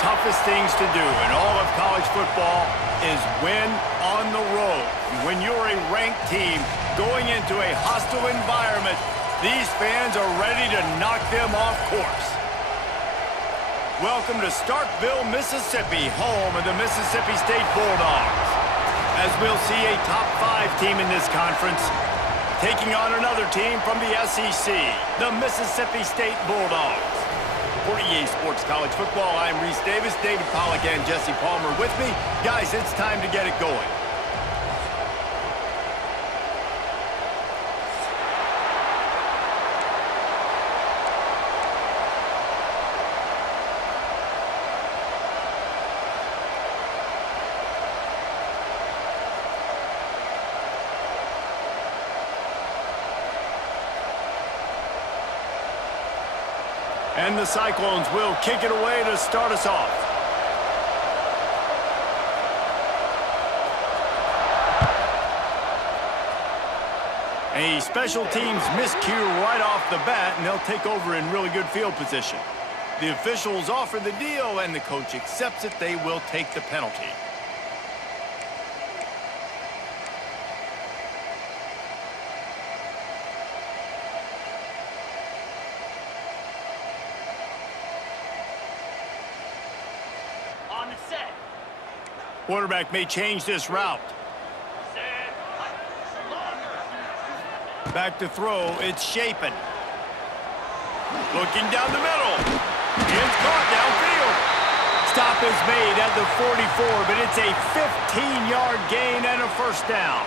toughest things to do in all of college football is win on the road. When you're a ranked team going into a hostile environment, these fans are ready to knock them off course. Welcome to Starkville, Mississippi, home of the Mississippi State Bulldogs. As we'll see a top 5 team in this conference taking on another team from the SEC, the Mississippi State Bulldogs. For EA Sports College Football, I'm Reese Davis, David Pollack, and Jesse Palmer with me. Guys, it's time to get it going. And the Cyclones will kick it away to start us off. A special teams miscue right off the bat, and they'll take over in really good field position. The officials offer the deal, and the coach accepts it. They will take the penalty. Quarterback may change this route. Back to throw, it's Shapen. Looking down the middle. It's caught downfield. Stop is made at the 44, but it's a 15-yard gain and a first down.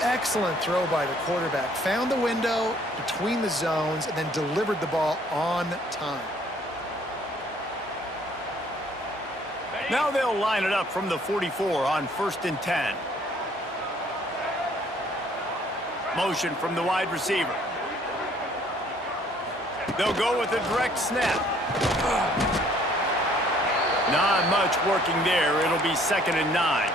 Excellent throw by the quarterback. Found the window between the zones and then delivered the ball on time. Now they'll line it up from the 44 on 1st and 10. Motion from the wide receiver. They'll go with a direct snap. Not much working there. It'll be 2nd and 9.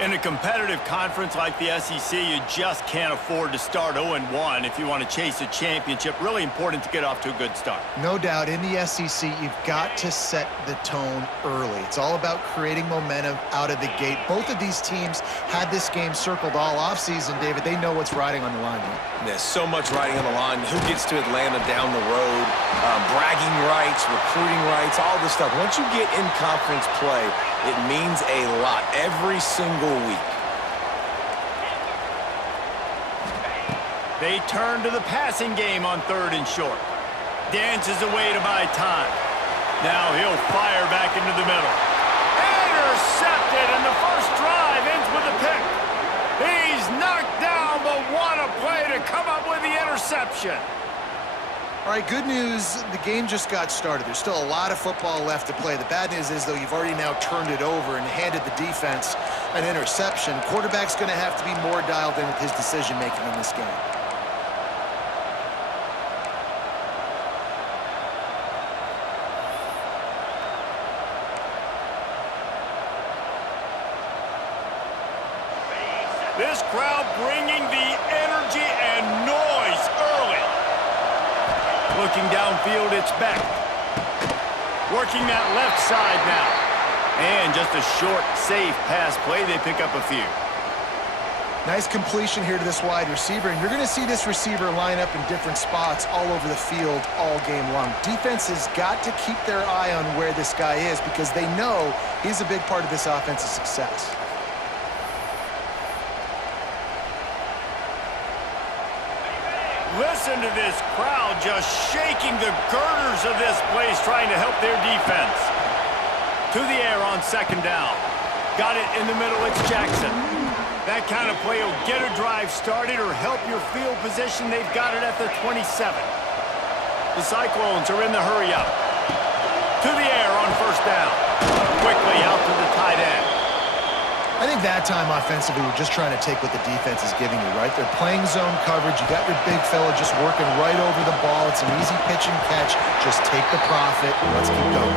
In a competitive conference like the SEC, you just can't afford to start 0-1 if you want to chase a championship. Really important to get off to a good start. No doubt, in the SEC, you've got to set the tone early. It's all about creating momentum out of the gate. Both of these teams had this game circled all offseason, David. They know what's riding on the line here. There's so much riding on the line. Who gets to Atlanta down the road? Bragging rights, recruiting rights, all this stuff. Once you get in conference play, it means a lot every single week. They turn to the passing game on 3rd and short. Dances away to buy time. Now he'll fire back into the middle. Intercepted, and the first drive ends with a pick. He's knocked down, but what a play to come up with the interception. All right, good news, the game just got started. There's still a lot of football left to play. The bad news is, though, you've already now turned it over and handed the defense an interception. Quarterback's going to have to be more dialed in with his decision-making in this game. This crowd bringing the energy and noise early. Looking downfield, it's Beck. Working that left side now. And just a short, safe pass play. They pick up a few. Nice completion here to this wide receiver. And you're going to see this receiver line up in different spots all over the field all game long. Defense has got to keep their eye on where this guy is because they know he's a big part of this offense's success. Listen to this crowd just shaking the girders of this place, trying to help their defense. To the air on 2nd down. Got it in the middle, it's Jackson. That kind of play will get a drive started or help your field position. They've got it at the 27. The Cyclones are in the hurry up. To the air on 1st down. Quickly out to the tight end. I think that time offensively, we're just trying to take what the defense is giving you, right? They're playing zone coverage. You got your big fella just working right over the ball. It's an easy pitch and catch. Just take the profit. Let's keep going.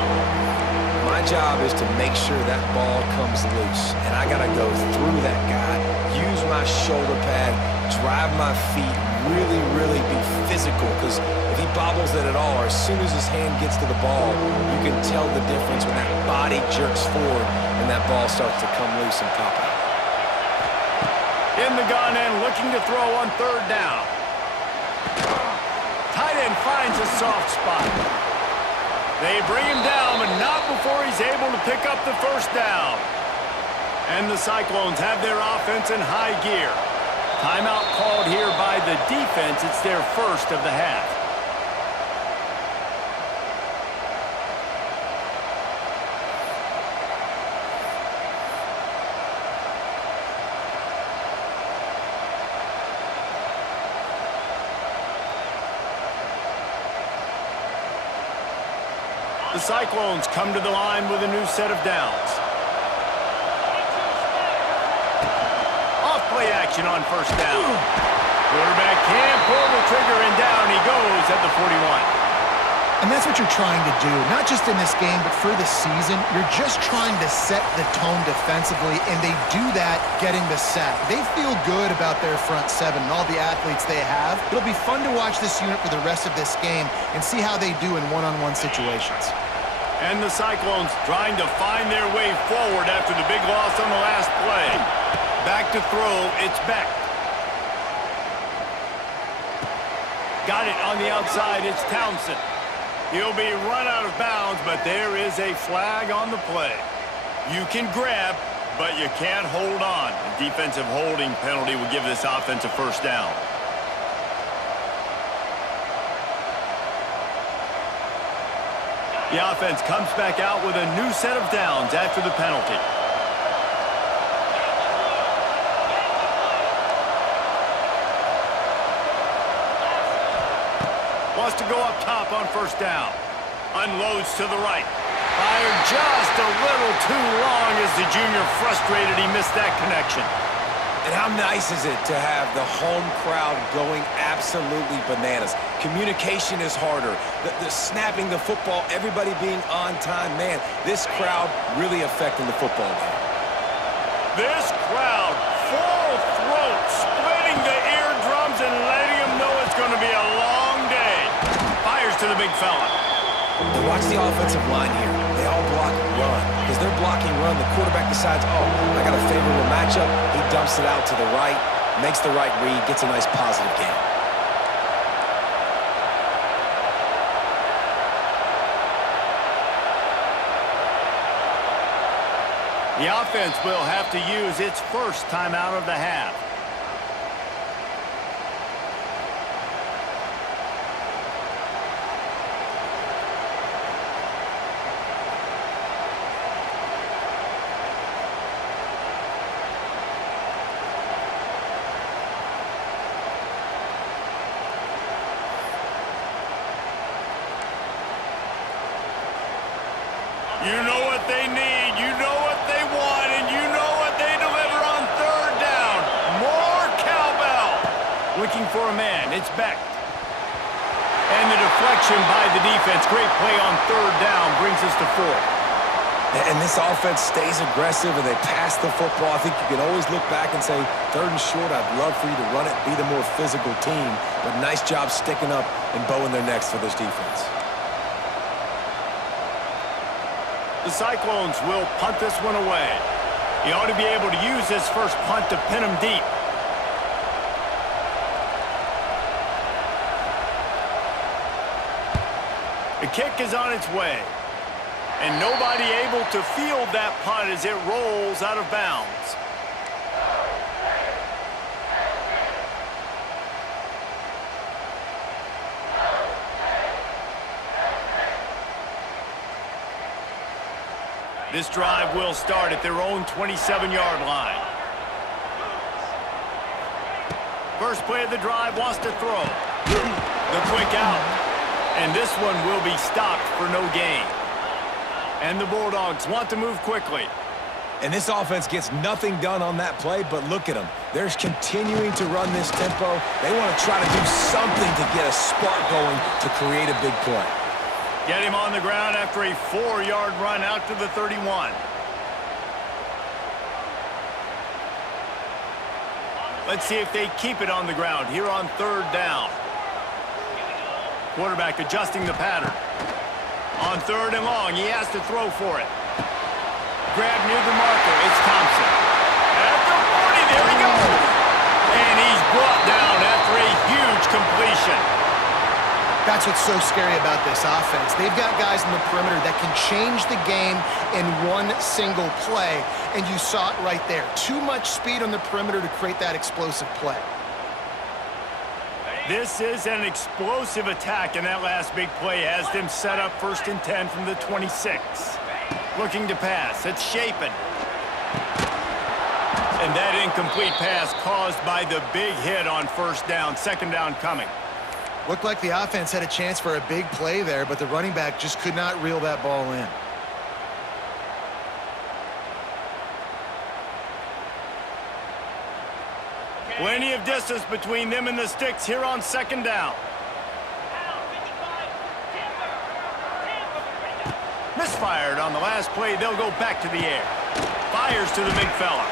My job is to make sure that ball comes loose, and I got to go through that guy, use my shoulder pad, drive my feet really, really be physical, because if he bobbles it at all, or as soon as his hand gets to the ball, you can tell the difference when that body jerks forward and that ball starts to come loose and pop out. In the gun and looking to throw on third down. Tight end finds a soft spot. They bring him down, but not before he's able to pick up the first down. And the Cyclones have their offense in high gear. Timeout called here by the defense. It's their first of the half. The Cyclones come to the line with a new set of downs. Off-play action on first down. Quarterback can't pull the trigger, and down he goes at the 41. And that's what you're trying to do, not just in this game, but for the season. You're just trying to set the tone defensively, and they do that getting the sack. They feel good about their front seven and all the athletes they have. It'll be fun to watch this unit for the rest of this game and see how they do in one-on-one situations. And the Cyclones trying to find their way forward after the big loss on the last play. Back to throw, it's Beck. Got it on the outside, it's Townsend. He'll be run out of bounds, but there is a flag on the play. You can grab, but you can't hold on. A defensive holding penalty will give this offense a first down. The offense comes back out with a new set of downs after the penalty. Wants to go up top on first down. Unloads to the right. Fired just a little too long as the junior frustrated he missed that connection. And how nice is it to have the home crowd going absolutely bananas? Communication is harder. The snapping the football, everybody being on time. Man, this crowd really affecting the football game. This crowd, full throat, splitting the eardrums and letting them know it's going to be a long day. Fires to the big fella. And watch the offensive line here. They all block run. Because they're blocking run, the quarterback decides, oh, I got a favorable matchup. He dumps it out to the right, makes the right read, gets a nice positive gain. The offense will have to use its first timeout of the half. You know what they need, you know what they want, and you know what they deliver on third down. More cowbell. Looking for a man, it's Beck. And the deflection by the defense. Great play on third down brings us to fourth. And this offense stays aggressive and they pass the football. I think you can always look back and say, third and short, I'd love for you to run it, be the more physical team. But nice job sticking up and bowing their necks for this defense. The Cyclones will punt this one away. He ought to be able to use this first punt to pin him deep. The kick is on its way. And nobody able to field that punt as it rolls out of bounds. This drive will start at their own 27-yard line. First play of the drive wants to throw. The quick out. And this one will be stopped for no gain. And the Bulldogs want to move quickly. And this offense gets nothing done on that play, but look at them. They're continuing to run this tempo. They want to try to do something to get a spark going to create a big play. Get him on the ground after a 4-yard run out to the 31. Let's see if they keep it on the ground here on 3rd down. Quarterback adjusting the pattern. On 3rd and long, he has to throw for it. Grab near the marker, it's Thompson. At the 40, there he goes. And he's brought down after a huge completion. That's what's so scary about this offense. They've got guys in the perimeter that can change the game in one single play, and you saw it right there. Too much speed on the perimeter to create that explosive play. This is an explosive attack, and that last big play has them set up 1st and 10 from the 26. Looking to pass. It's Shapen. And that incomplete pass caused by the big hit on 1st down. 2nd down coming. Looked like the offense had a chance for a big play there, but the running back just could not reel that ball in. Plenty of distance between them and the sticks here on 2nd down. Misfired on the last play. They'll go back to the air. Fires to the big fella.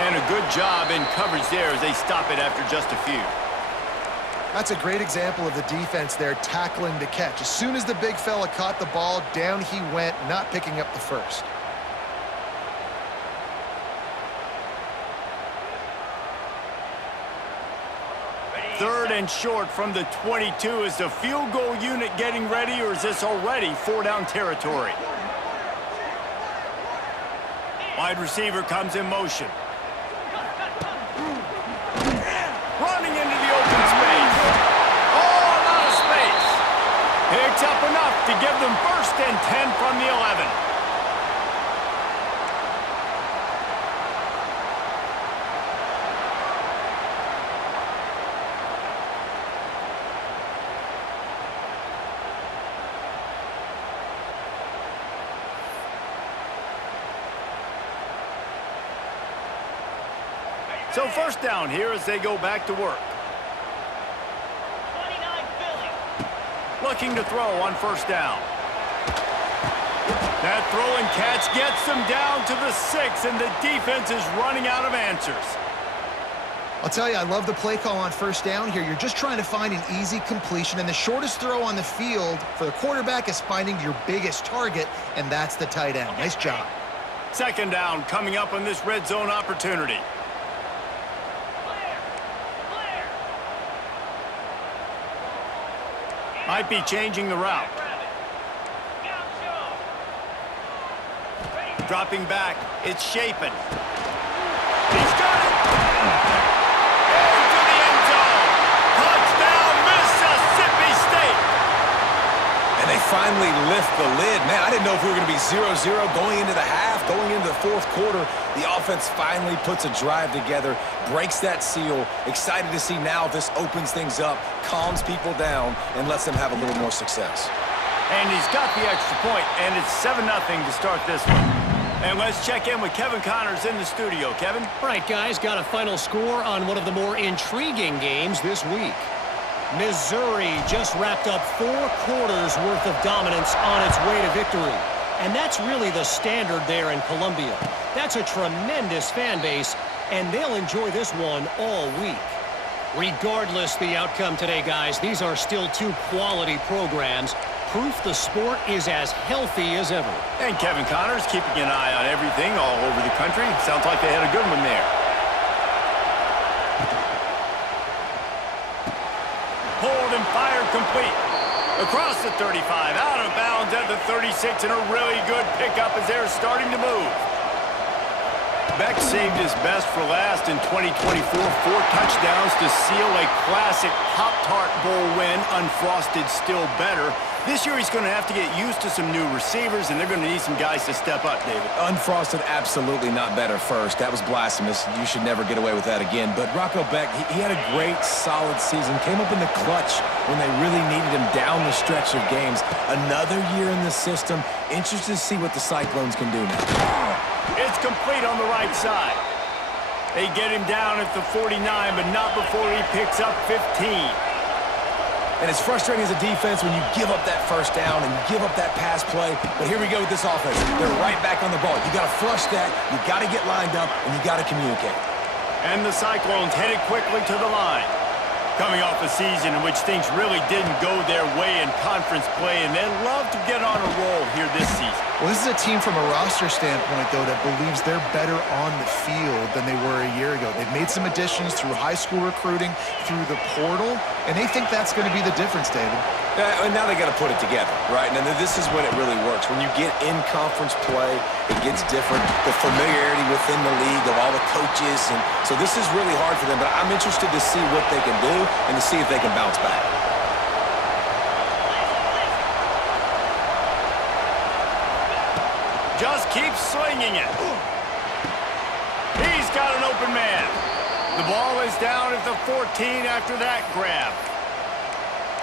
And a good job in coverage there as they stop it after just a few. That's a great example of the defense there tackling the catch. As soon as the big fella caught the ball, down he went, not picking up the first. Third and short from the 22. Is the field goal unit getting ready, or is this already 4-down territory? Wide receiver comes in motion. Running into the open space. Oh, a lot of space. Picks up enough to give them 1st and 10 from the 11. So 1st down here as they go back to work. Looking to throw on 1st down. That throw and catch gets them down to the 6, and the defense is running out of answers. I'll tell you, I love the play call on 1st down here. You're just trying to find an easy completion, and the shortest throw on the field for the quarterback is finding your biggest target, and that's the tight end. Nice job. 2nd down coming up on this red zone opportunity. Might be changing the route. Dropping back, it's Shapen. He's got it! Into the end zone! Touchdown, Mississippi State! And they finally lift the lid. Man, I didn't know if we were going to be 0-0 going into the half, going into the 4th quarter. The offense finally puts a drive together, breaks that seal. Excited to see now if this opens things up, calms people down, and lets them have a little more success. And he's got the extra point, and it's 7-0 to start this one. And let's check in with Kevin Connors in the studio. Kevin? Right, guys, got a final score on one of the more intriguing games this week. Missouri just wrapped up 4 quarters worth of dominance on its way to victory. And that's really the standard there in Columbia. That's a tremendous fan base, and they'll enjoy this one all week. Regardless the outcome today, guys, these are still 2 quality programs. Proof the sport is as healthy as ever. And Kevin Connors keeping an eye on everything all over the country. Sounds like they had a good one there. Hold and fire complete. Across the 35, out of bounds at the 36, and a really good pickup as they're starting to move. Beck saved his best for last in 2024. 4 touchdowns to seal a classic Pop-Tart Bowl win. Unfrosted still better. This year he's going to have to get used to some new receivers, and they're going to need some guys to step up, David. Unfrosted, absolutely not better first. That was blasphemous. You should never get away with that again. But Rocco Beck, he had a great, solid season. Came up in the clutch when they really needed him down the stretch of games. Another year in the system. Interested to see what the Cyclones can do now. It's complete on the right side. They get him down at the 49, but not before he picks up 15. And it's frustrating as a defense when you give up that first down and you give up that pass play. But here we go with this offense. They're right back on the ball. You got to flush that. You got to get lined up, and you got to communicate. And the Cyclones headed quickly to the line. Coming off a season in which things really didn't go their way in conference play, and they'd love to get on a roll here this season. Well, this is a team from a roster standpoint, though, that believes they're better on the field than they were a year ago. They've made some additions through high school recruiting, through the portal, and they think that's going to be the difference, David. And now they got to put it together, right? And then this is when it really works. When you get in conference play, it gets different. The familiarity within the league of all the coaches. And so this is really hard for them. But I'm interested to see what they can do and to see if they can bounce back. Just keep swinging it. He's got an open man. The ball is down at the 14 after that grab.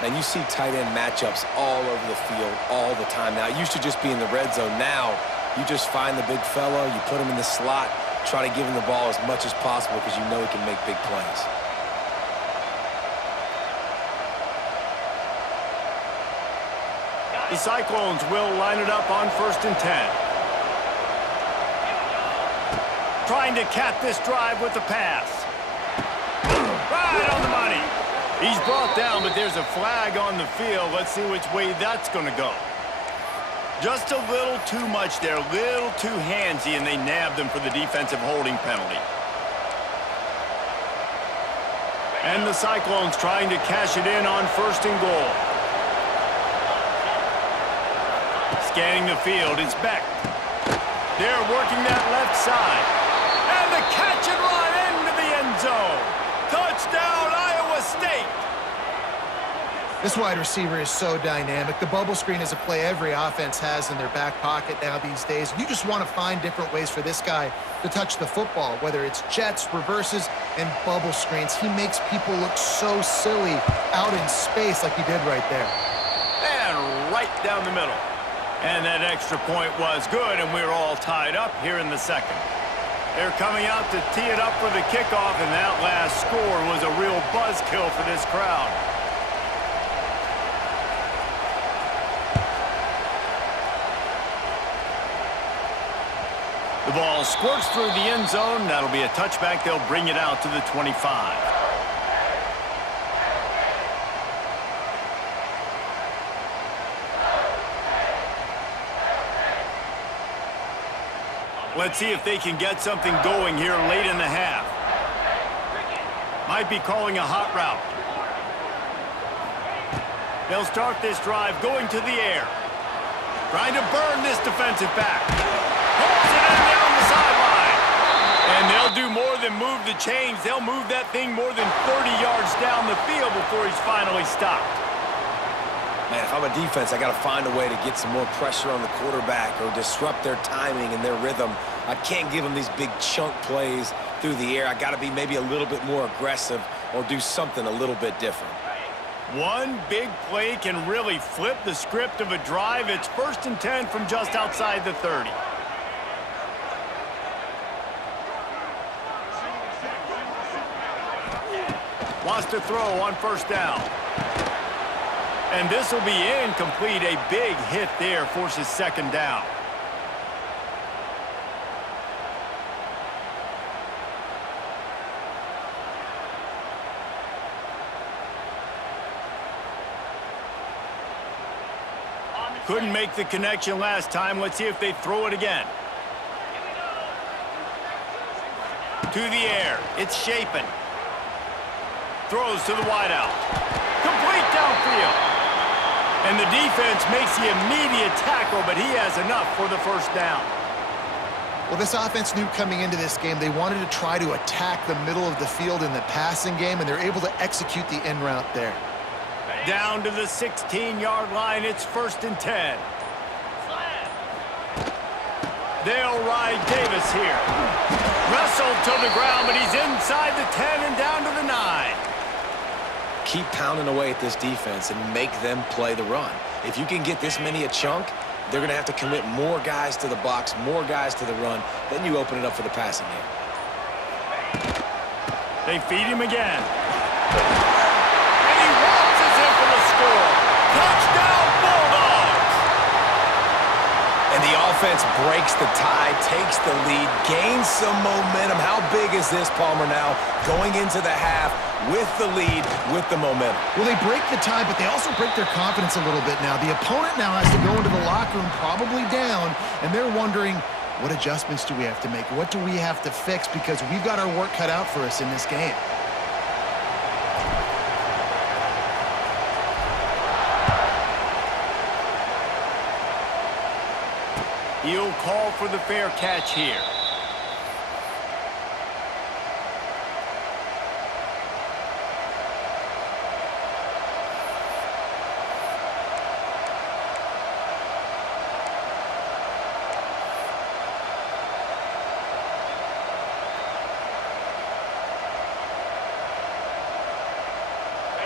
And you see tight end matchups all over the field all the time now. It used to just be in the red zone. Now you just find the big fella, you put him in the slot, try to give him the ball as much as possible because you know he can make big plays. The Cyclones will line it up on 1st and 10. Trying to cap this drive with the pass. Right on the money. He's brought down, but there's a flag on the field. Let's see which way that's going to go. Just a little too much there, a little too handsy, and they nabbed him for the defensive holding penalty. And the Cyclones trying to cash it in on 1st and goal. Scanning the field, it's Beck. They're working that left side. And the catch and run into the end zone. Touchdown, Iowa State. This wide receiver is so dynamic. The bubble screen is a play every offense has in their back pocket now these days. You just want to find different ways for this guy to touch the football, whether it's jets, reverses, and bubble screens. He makes people look so silly out in space like he did right there. And right down the middle. And that extra point was good, and we're all tied up here in the second. They're coming out to tee it up for the kickoff, and that last score was a real buzzkill for this crowd. The ball squirts through the end zone. That'll be a touchback. They'll bring it out to the 25. Let's see if they can get something going here late in the half. Might be calling a hot route. They'll start this drive going to the air. Trying to burn this defensive back. Holds it in down the sideline. And they'll do more than move the chains. They'll move that thing more than 30 yards down the field before he's finally stopped. Man, if I'm a defense, I got to find a way to get some more pressure on the quarterback or disrupt their timing and their rhythm. I can't give them these big chunk plays through the air. I got to be maybe a little bit more aggressive or do something a little bit different. One big play can really flip the script of a drive. It's 1st and 10 from just outside the 30. Wants to throw on 1st down. And this will be incomplete. A big hit there forces 2nd down. Couldn't make the connection last time. Let's see if they throw it again. To the air. It's Shapen. Throws to the wideout. Complete downfield. And the defense makes the immediate tackle, but he has enough for the 1st down. Well, this offense knew coming into this game they wanted to try to attack the middle of the field in the passing game, and they're able to execute the in route there. Down to the 16-yard line, it's 1st and 10. They'll ride Davis here. Wrestled to the ground, but he's inside the 10 and down to the 9. Keep pounding away at this defense and make them play the run. If you can get this many a chunk, they're going to have to commit more guys to the box, more guys to the run. Then you open it up for the passing game. They feed him again. And he waltzes in for the score. Touchdown, Bulldogs! And the offense defense breaks the tie, takes the lead, gains some momentum. How big is this, Palmer, now going into the half with the lead, with the momentum? Well, they break the tie, but they also break their confidence a little bit now. The opponent now has to go into the locker room probably down, and they're wondering, what adjustments do we have to make? What do we have to fix? Because we've got our work cut out for us in this game. He'll call for the fair catch here.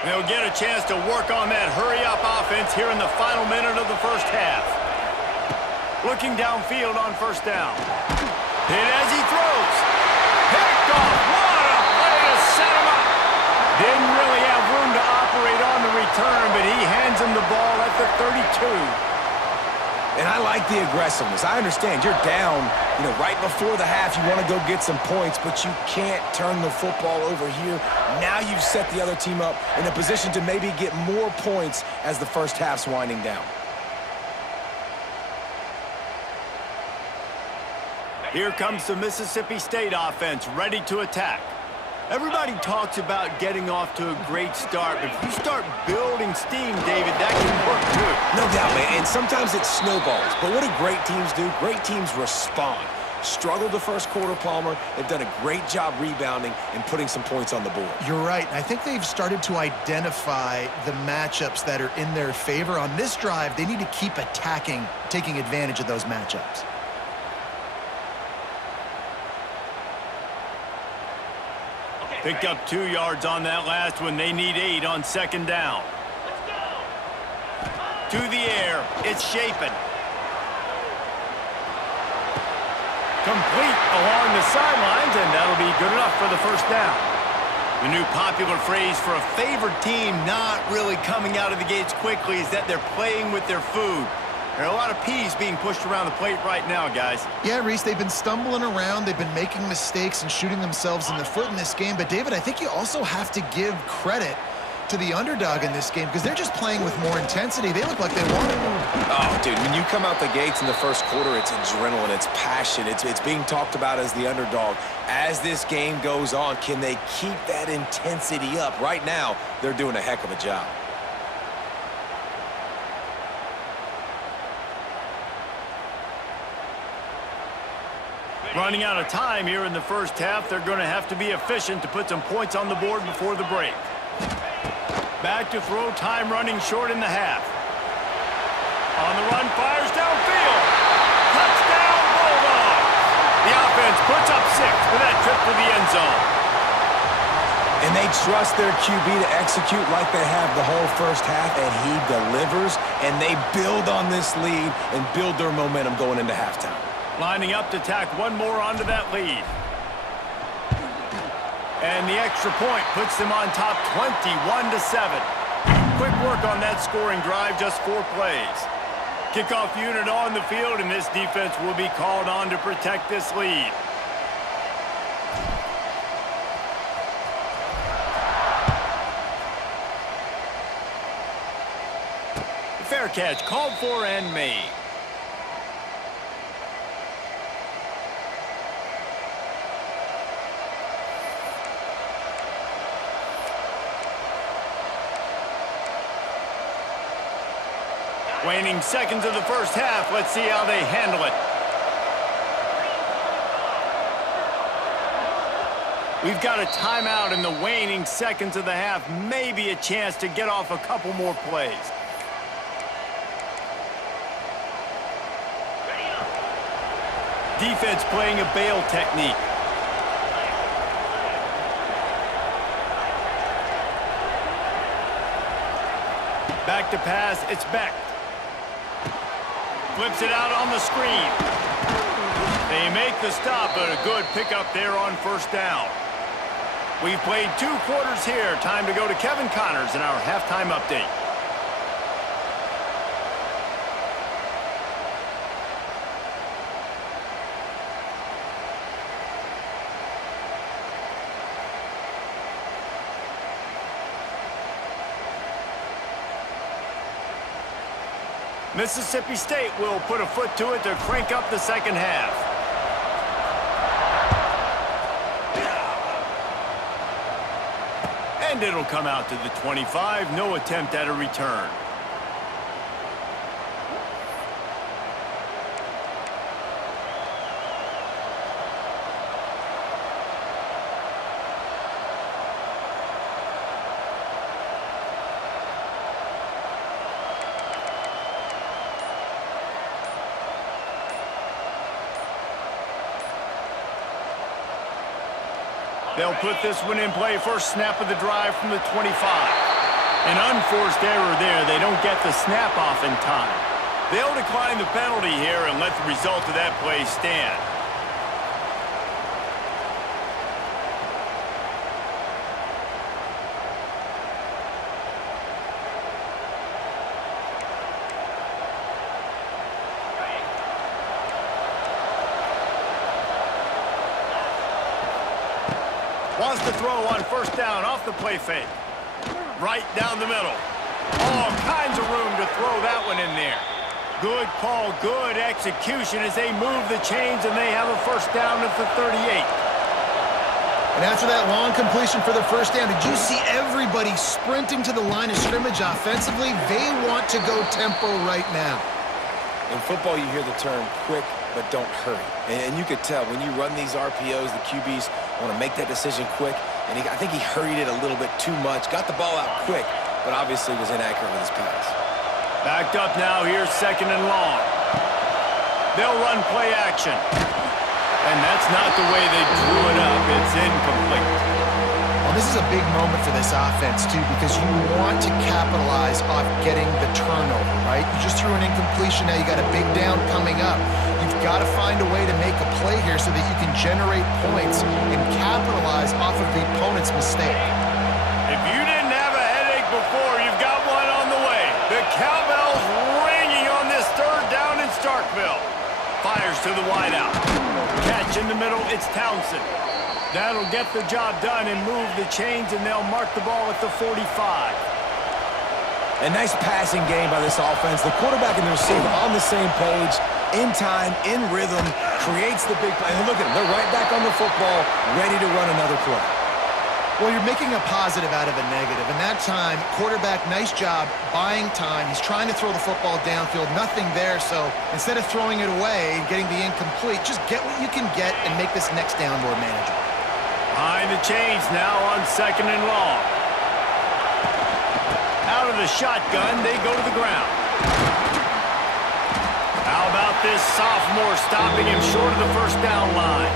They'll get a chance to work on that hurry-up offense here in the final minute of the first half. Looking downfield on first down. Hit as he throws. Picked off. What a play to set him up. Didn't really have room to operate on the return, but he hands him the ball at the 32. And I like the aggressiveness. I understand you're down, right before the half. You want to go get some points, but you can't turn the football over here. Now you've set the other team up in a position to maybe get more points as the first half's winding down. Here comes the Mississippi State offense, ready to attack. Everybody talks about getting off to a great start, but if you start building steam, David, that can work too. No doubt, man, and sometimes it snowballs. But what do great teams do? Great teams respond. Struggled the first quarter, Palmer. They've done a great job rebounding and putting some points on the board. You're right. I think they've started to identify the matchups that are in their favor. On this drive, they need to keep attacking, taking advantage of those matchups. Picked up 2 yards on that last one. They need 8 on second down. To the air. It's Shapen. Complete along the sidelines, and that'll be good enough for the first down. The new popular phrase for a favored team not really coming out of the gates quickly is that they're playing with their food. There are a lot of peas being pushed around the plate right now, guys. Yeah, Reese, they've been stumbling around. They've been making mistakes and shooting themselves in the foot in this game. But, David, I think you also have to give credit to the underdog in this game because they're just playing with more intensity. They look like they want it. Oh, dude, when you come out the gates in the first quarter, it's adrenaline, it's passion. It's being talked about as the underdog. As this game goes on, can they keep that intensity up? Right now, they're doing a heck of a job. Running out of time here in the first half. They're going to have to be efficient to put some points on the board before the break. Back to throw, time running short in the half. On the run, fires downfield. Touchdown, Bulldogs. The offense puts up 6 for that trip to the end zone. And they trust their QB to execute like they have the whole first half, and he delivers, and they build on this lead and build their momentum going into halftime. Lining up to tack one more onto that lead. And the extra point puts them on top 21-7. Quick work on that scoring drive, just 4 plays. Kickoff unit on the field, and this defense will be called on to protect this lead. Fair catch called for and made. Waning seconds of the first half. Let's see how they handle it. We've got a timeout in the waning seconds of the half. Maybe a chance to get off a couple more plays. Defense playing a bail technique. Back to pass. It's Beck. Flips it out on the screen. They make the stop, but a good pickup there on first down. We've played 2 quarters here. Time to go to Kevin Connors in our halftime update. Mississippi State will put a foot to it to crank up the second half. And it'll come out to the 25. No attempt at a return. They'll put this one in play. First snap of the drive from the 25. An unforced error there. They don't get the snap off in time. They'll decline the penalty here and let the result of that play stand. Wants to throw on first down off the play fake. Right down the middle. All kinds of room to throw that one in there. Good call, good execution as they move the chains, and they have a first down at the 38. And after that long completion for the first down, did you see everybody sprinting to the line of scrimmage offensively? They want to go tempo right now. In football, you hear the term quick, but don't hurry. And you could tell when you run these RPOs, the QBs want to make that decision quick. And I think he hurried it a little bit too much. Got the ball out quick, but obviously was inaccurate with his pass. Backed up now. Here's second and long. They'll run play action. And that's not the way they drew it up. It's incomplete. Well, this is a big moment for this offense, too, because you want to capitalize off getting the turnover, right? You just threw an incompletion. Now you got a big down coming up. You've got to find a way to make a play here so that you can generate points and capitalize off of the opponent's mistake. If you didn't have a headache before, you've got one on the way. The cowbell's ringing on this third down in Starkville. Fires to the wideout. Catch in the middle, it's Townsend. That'll get the job done and move the chains, and they'll mark the ball at the 45. A nice passing game by this offense. The quarterback and the receiver on the same page, in time, in rhythm, creates the big play. And look at them. They're right back on the football, ready to run another play. Well, you're making a positive out of a negative. And that time, quarterback, nice job buying time. He's trying to throw the football downfield. Nothing there. So instead of throwing it away and getting the incomplete, just get what you can get and make this next down more manageable. Behind the chains now on second and long. Out of the shotgun, they go to the ground. How about this sophomore stopping him short of the first down line?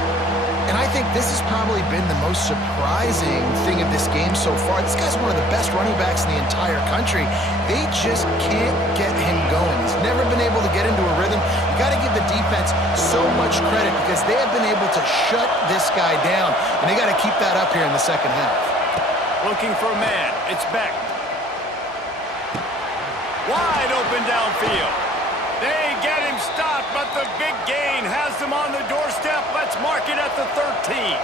And I think this has probably been the most surprising thing of this game so far. This guy's one of the best running backs in the entire country. They just can't get him going. He's never been able to get into a rhythm. You got to give the defense so much credit because they have been able to shut this guy down, and they got to keep that up here in the second half. Looking for a man. It's Beck. Wide open downfield. They get him stopped, but the big gain has them on the doorstep. Let's mark it at the 13.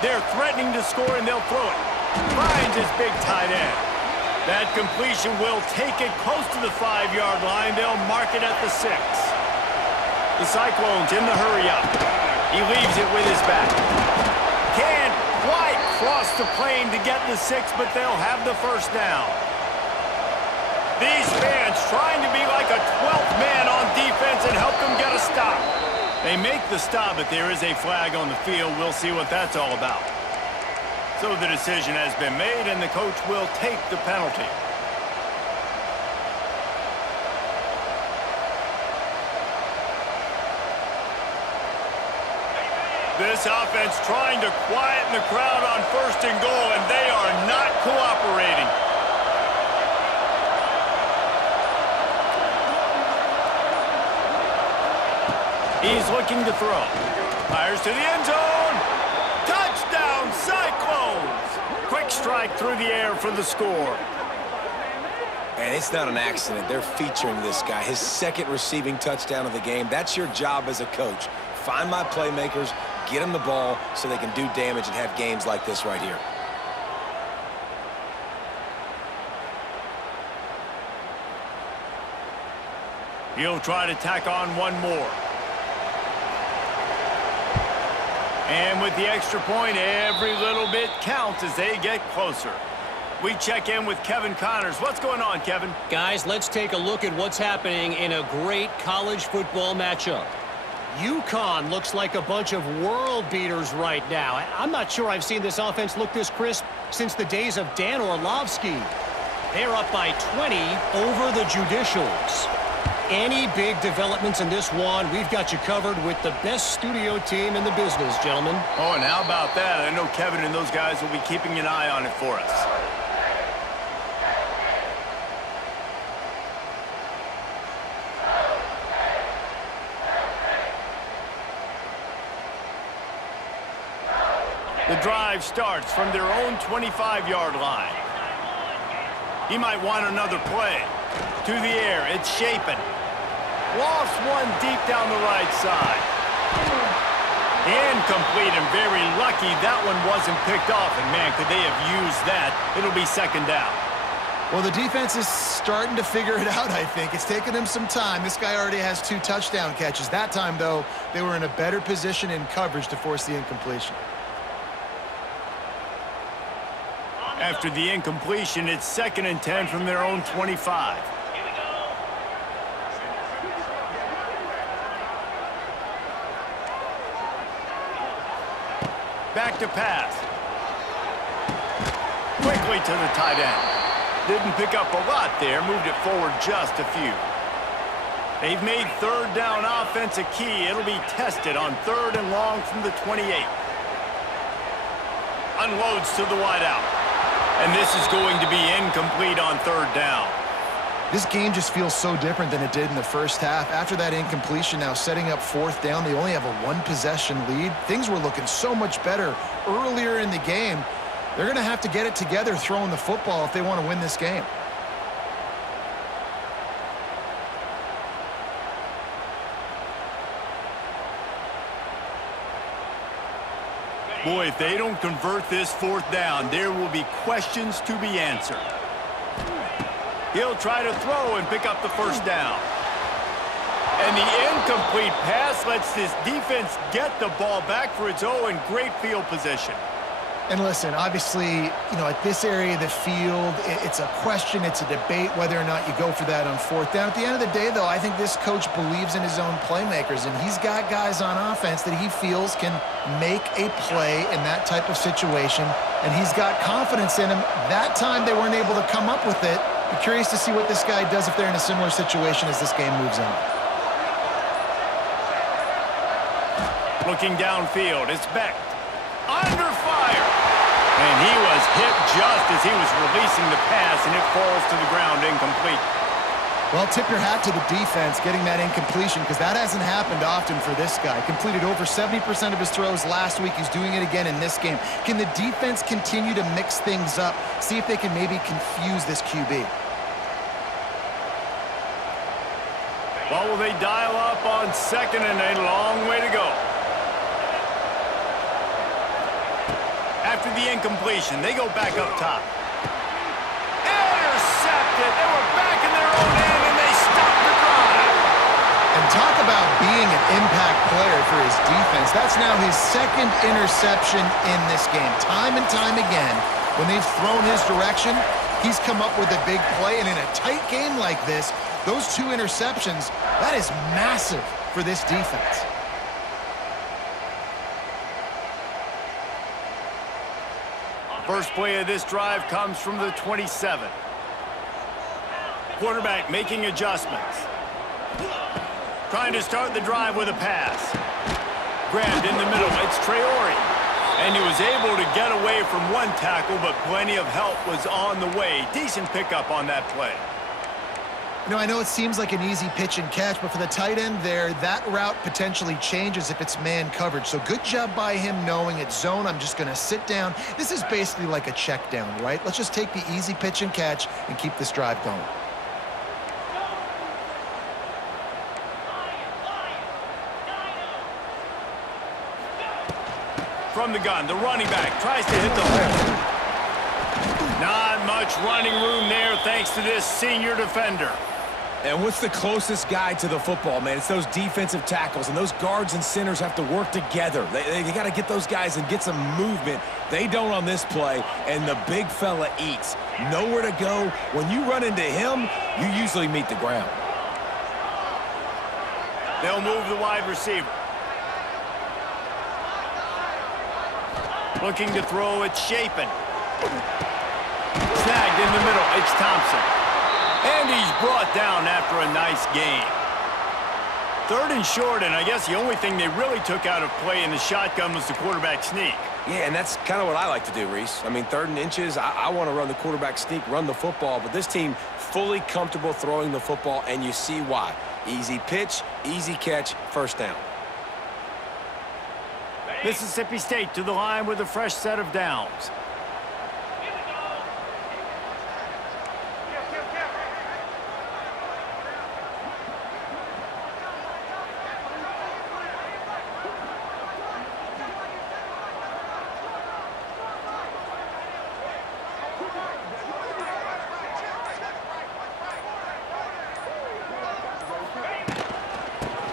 They're threatening to score, and they'll throw it. Finds his big tight end. That completion will take it close to the 5-yard line. They'll mark it at the 6. The Cyclones in the hurry-up. He leaves it with his back. Can't quite cross the plane to get the 6, but they'll have the first down. These fans trying to be like a 12th man on defense and help them get a stop. They make the stop, but there is a flag on the field. We'll see what that's all about. So the decision has been made, and the coach will take the penalty. This offense trying to quieten the crowd on first and goal, and they are not cooperating. He's looking to throw. Fires to the end zone. Touchdown, Cyclones! Quick strike through the air for the score. And it's not an accident. They're featuring this guy. His second receiving touchdown of the game. That's your job as a coach. Find my playmakers, Get them the ball so they can do damage and have games like this right here. He'll try to tack on one more. And with the extra point, every little bit counts as they get closer. We check in with Kevin Connors. What's going on, Kevin? Guys, let's take a look at what's happening in a great college football matchup. UConn looks like a bunch of world beaters right now. I'm not sure I've seen this offense look this crisp since the days of Dan Orlovsky. They're up by 20 over the Judicials. Any big developments in this one, we've got you covered with the best studio team in the business, gentlemen. Oh, and how about that? I know Kevin and those guys will be keeping an eye on it for us. The drive starts from their own 25-yard line. He might want another play. To the air, it's Shapen. Lost one deep down the right side. Incomplete, and very lucky that one wasn't picked off. And, man, could they have used that? It'll be second down. Well, the defense is starting to figure it out, I think. It's taken them some time. This guy already has 2 touchdown catches. That time, though, they were in a better position in coverage to force the incompletion. After the incompletion, it's 2nd and 10 from their own 25. Back to pass. Quickly to the tight end. Didn't pick up a lot there, moved it forward just a few. They've made 3rd down offense a key. It'll be tested on 3rd and long from the 28. Unloads to the wideout. And this is going to be incomplete on 3rd down. This game just feels so different than it did in the first half. After that incompletion, now setting up 4th down, they only have a 1-possession lead. Things were looking so much better earlier in the game. They're going to have to get it together throwing the football if they want to win this game. Boy, if they don't convert this 4th down, there will be questions to be answered. He'll try to throw and pick up the 1st down. And the incomplete pass lets this defense get the ball back for its own great field position. And listen, obviously, you know, at this area of the field, it's a question, it's a debate whether or not you go for that on 4th down. At the end of the day, though, I think this coach believes in his own playmakers, and he's got guys on offense that he feels can make a play in that type of situation, and he's got confidence in him. That time they weren't able to come up with it. Be curious to see what this guy does if they're in a similar situation as this game moves on. Looking downfield, it's Beck. Under fire. And he was hit just as he was releasing the pass, and it falls to the ground incomplete. Well, tip your hat to the defense getting that incompletion, because that hasn't happened often for this guy. Completed over 70% of his throws last week. He's doing it again in this game. Can the defense continue to mix things up? See if they can maybe confuse this QB. Well, will they dial up on 2nd and a long way to go? After the incompletion, they go back up top. Intercepted. They were back in their own end, and they stopped the drive. And talk about being an impact player for his defense. That's now his 2nd interception in this game. Time and time again, when they've thrown his direction, he's come up with a big play. And in a tight game like this, those 2 interceptions, that is massive for this defense. First play of this drive comes from the 27. Quarterback making adjustments. Trying to start the drive with a pass. Grabbed in the middle. It's Traore. And he was able to get away from one tackle, but plenty of help was on the way. Decent pickup on that play. You know, I know it seems like an easy pitch and catch, but for the tight end there, that route potentially changes if it's man coverage. So good job by him knowing it's zone. I'm just going to sit down. This is basically like a check down, right? Let's just take the easy pitch and catch and keep this drive going. from the gun. The running back tries to hit the hole. Not much running room there thanks to this senior defender. And what's the closest guy to the football, man? It's those defensive tackles, and those guards and centers have to work together. They got to get those guys and get some movement. They don't on this play, and the big fella eats. Nowhere to go. When you run into him, you usually meet the ground. They'll move the wide receiver. Looking to throw, it's Shapen. Snagged in the middle, it's Thompson. And he's brought down after a nice gain. 3rd and short, and I guess the only thing they really took out of play in the shotgun was the quarterback sneak. Yeah, and that's kind of what I like to do, Reese. I mean, 3rd and inches, I want to run the quarterback sneak, run the football, but this team fully comfortable throwing the football, and you see why. Easy pitch, easy catch, first down. Mississippi State to the line with a fresh set of downs.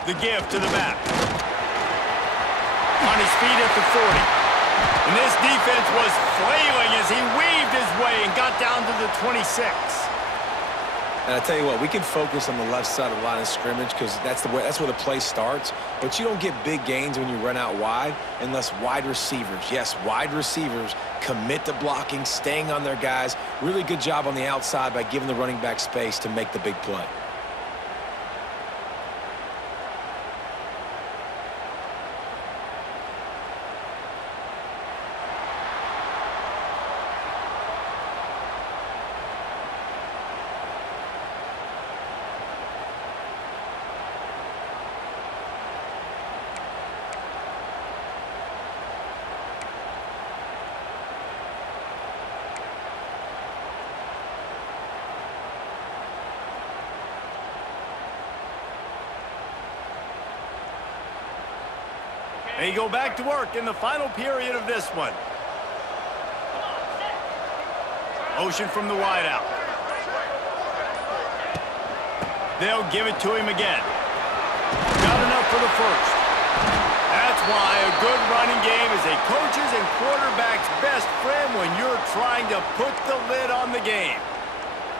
The give to the back. On his feet at the 40. And this defense was flailing as he weaved his way and got down to the 26. And I tell you what, we can focus on the left side of the line of scrimmage because that's where the play starts. But you don't get big gains when you run out wide unless wide receivers, yes, wide receivers, commit to blocking, staying on their guys. Really good job on the outside by giving the running back space to make the big play. They go back to work in the final period of this one. Motion from the wideout. They'll give it to him again. Got enough for the first. That's why a good running game is a coach's and quarterback's best friend when you're trying to put the lid on the game.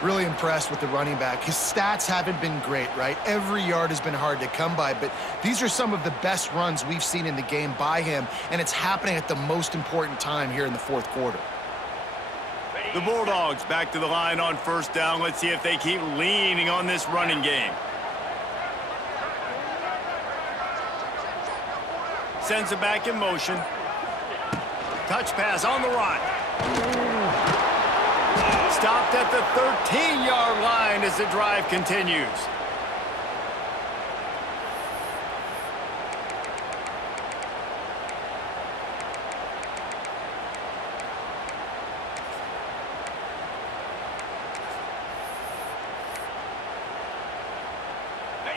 Really impressed with the running back. His stats haven't been great, right? Every yard has been hard to come by, but these are some of the best runs we've seen in the game by him, and it's happening at the most important time here in the 4th quarter. The Bulldogs back to the line on first down. Let's see if they keep leaning on this running game. Sends it back in motion. Touch pass on the run. Stopped at the 13-yard line as the drive continues.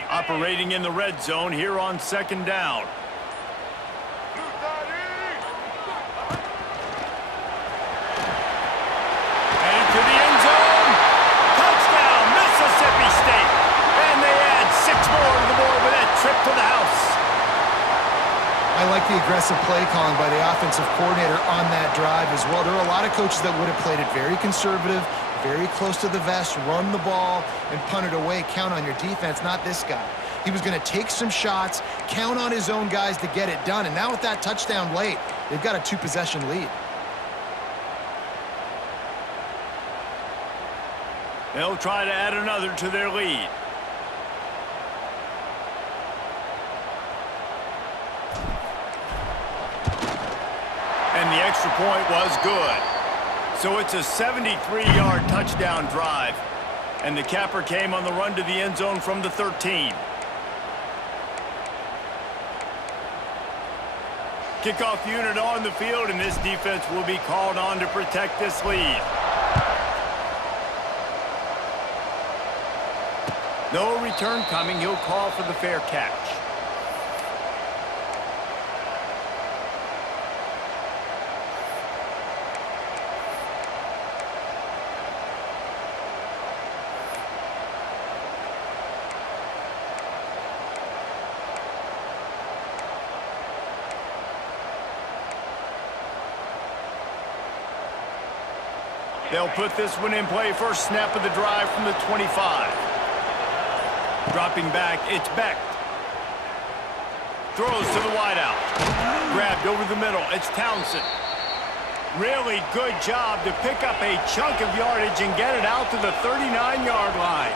Operating in the red zone here on 2nd down. I like the aggressive play calling by the offensive coordinator on that drive as well. There are a lot of coaches that would have played it very conservative, very close to the vest, run the ball, and punt it away. Count on your defense, not this guy. He was going to take some shots, count on his own guys to get it done. And now with that touchdown late, they've got a 2-possession lead. They'll try to add another to their lead. And the extra point was good. So it's a 73-yard touchdown drive. And the capper came on the run to the end zone from the 13. Kickoff unit on the field, and this defense will be called on to protect this lead. No return coming. He'll call for the fair catch. They'll put this one in play. First snap of the drive from the 25. Dropping back, it's Beck. Throws to the wideout. Grabbed over the middle, it's Townsend. Really good job to pick up a chunk of yardage and get it out to the 39-yard line.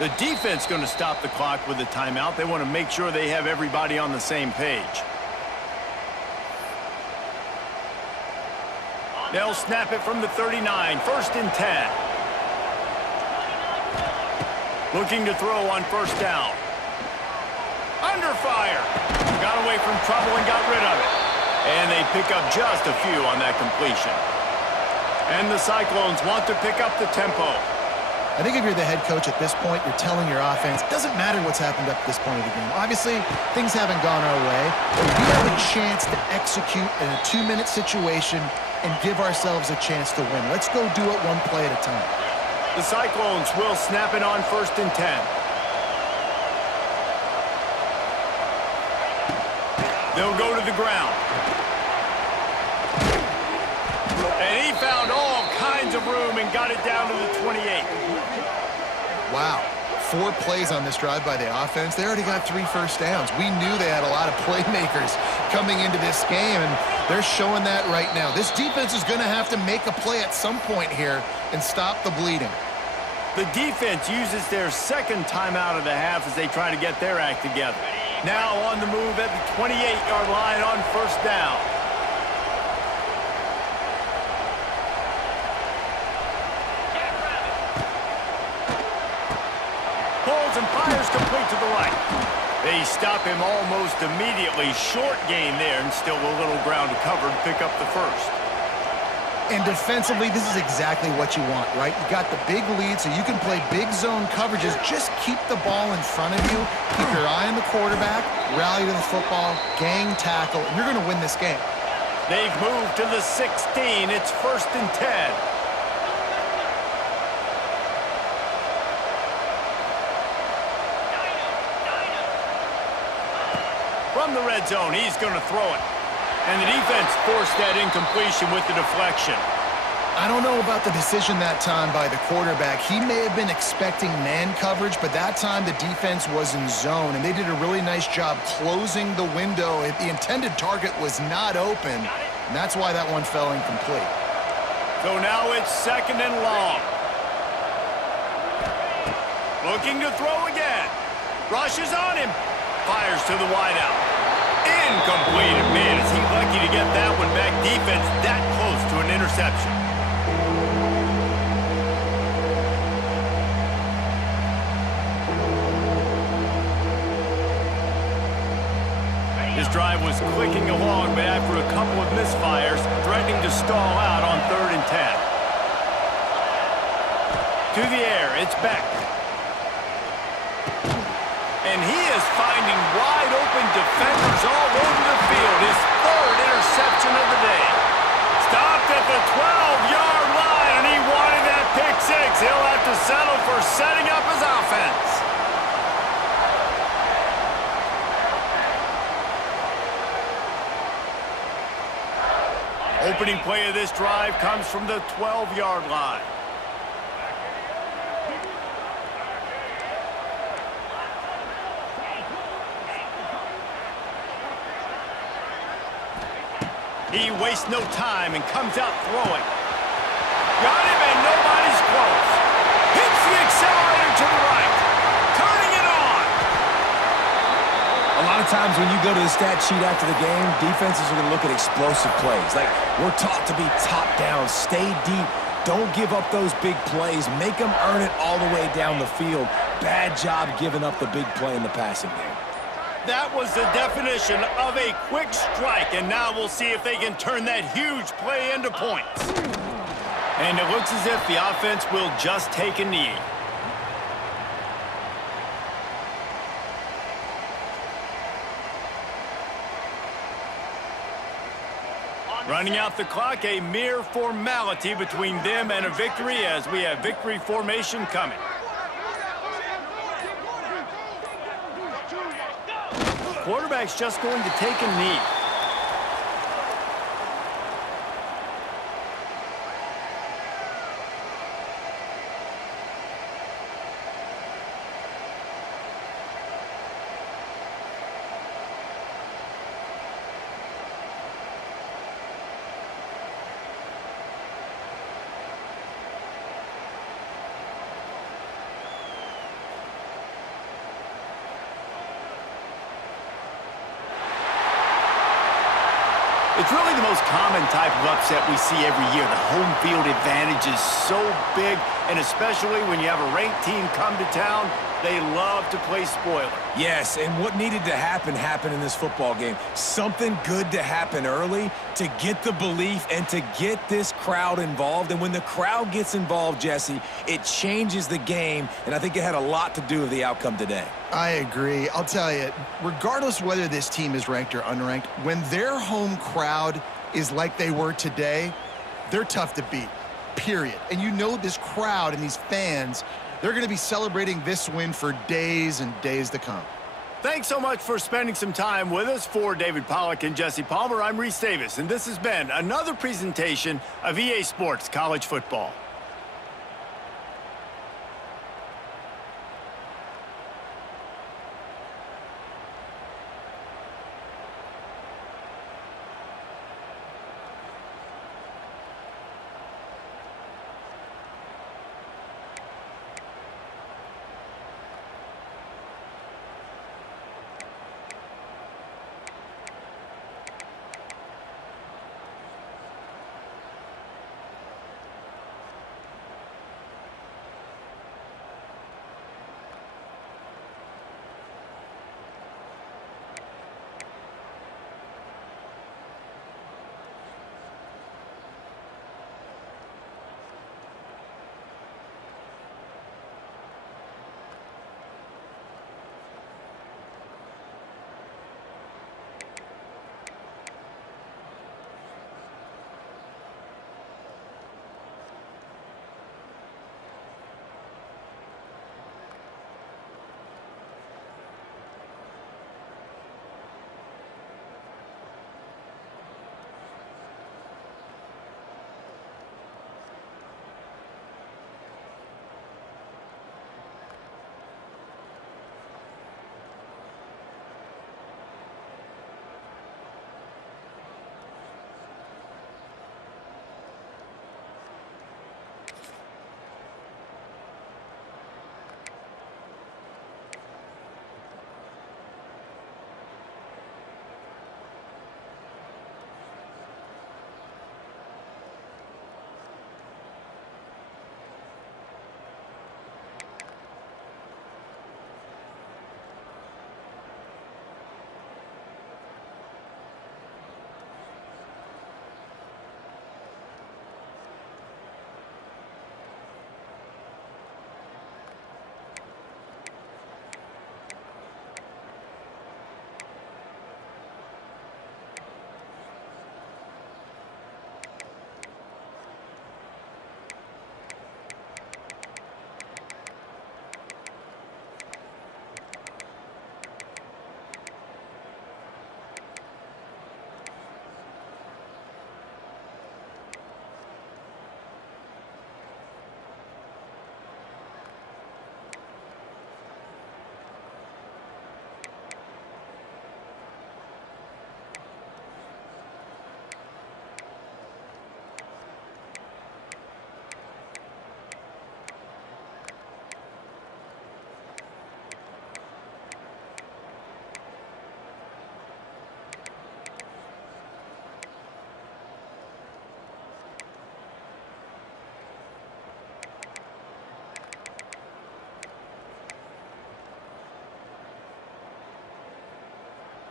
The defense going to stop the clock with a timeout. They want to make sure they have everybody on the same page. They'll snap it from the 39, first and 10. Looking to throw on first down. Under fire. Got away from trouble and got rid of it. And they pick up just a few on that completion. And the Cyclones want to pick up the tempo. I think if you're the head coach at this point, you're telling your offense, it doesn't matter what's happened up to this point of the game. Obviously, things haven't gone our way, but we have a chance to execute in a 2-minute situation and give ourselves a chance to win. Let's go do it one play at a time. The Cyclones will snap it on first and 10. They'll go to the ground. And he found all kinds of room and got it down to the 28. Wow. 4 plays on this drive by the offense. They already got 3 first downs. We knew they had a lot of playmakers coming into this game, and they're showing that right now. This defense is going to have to make a play at some point here and stop the bleeding. The defense uses their second timeout of the half as they try to get their act together. Now on the move at the 28-yard line on first down. Pulls and fires complete to the right. They stop him almost immediately. Short gain there and still a little ground to cover to pick up the first. And defensively, this is exactly what you want, right? You got the big lead, so you can play big zone coverages. Just keep the ball in front of you. Keep your eye on the quarterback, rally to the football, gang tackle, and you're going to win this game. They've moved to the 16. It's first and 10. From the red zone, he's going to throw it. And the defense forced that incompletion with the deflection. I don't know about the decision that time by the quarterback. He may have been expecting man coverage, but that time the defense was in zone, and they did a really nice job closing the window. The intended target was not open, and that's why that one fell incomplete. So now it's second and long. Looking to throw again. Rushes on him. Fires to the wideout. Incomplete. And man, is he lucky to get that one back. Defense that close to an interception. This drive was clicking along, but after a couple of misfires, threatening to stall out on third and 10. To the air, it's Beck. And he is finding wide open defenders all over the field. His third interception of the day. Stopped at the 12-yard line, and he wanted that pick six. He'll have to settle for setting up his offense. Opening play of this drive comes from the 12-yard line. He wastes no time and comes out throwing. Got him and nobody's close. Hits the accelerator to the right. Turning it on. A lot of times when you go to the stat sheet after the game, defenses are going to look at explosive plays. Like, we're taught to be top down, stay deep, don't give up those big plays, make them earn it all the way down the field. Bad job giving up the big play in the passing game. That was the definition of a quick strike, and now we'll see if they can turn that huge play into points. And it looks as if the offense will just take a knee. Running out the clock, a mere formality between them and a victory as we have victory formation coming. Quarterback's just going to take a knee. It's really the most common type of upset we see every year. The home field advantage is so big, and especially when you have a ranked team come to town, they love to play spoiler. Yes, and what needed to happen happened in this football game. Something good to happen early to get the belief and to get this crowd involved. And when the crowd gets involved, Jesse, it changes the game, and I think it had a lot to do with the outcome today. I agree. I'll tell you, regardless whether this team is ranked or unranked, when their home crowd is like they were today, they're tough to beat, period. And you know this crowd and these fans, they're going to be celebrating this win for days and days to come. Thanks so much for spending some time with us. For David Pollack and Jesse Palmer, I'm Reese Davis, and this has been another presentation of EA Sports College Football.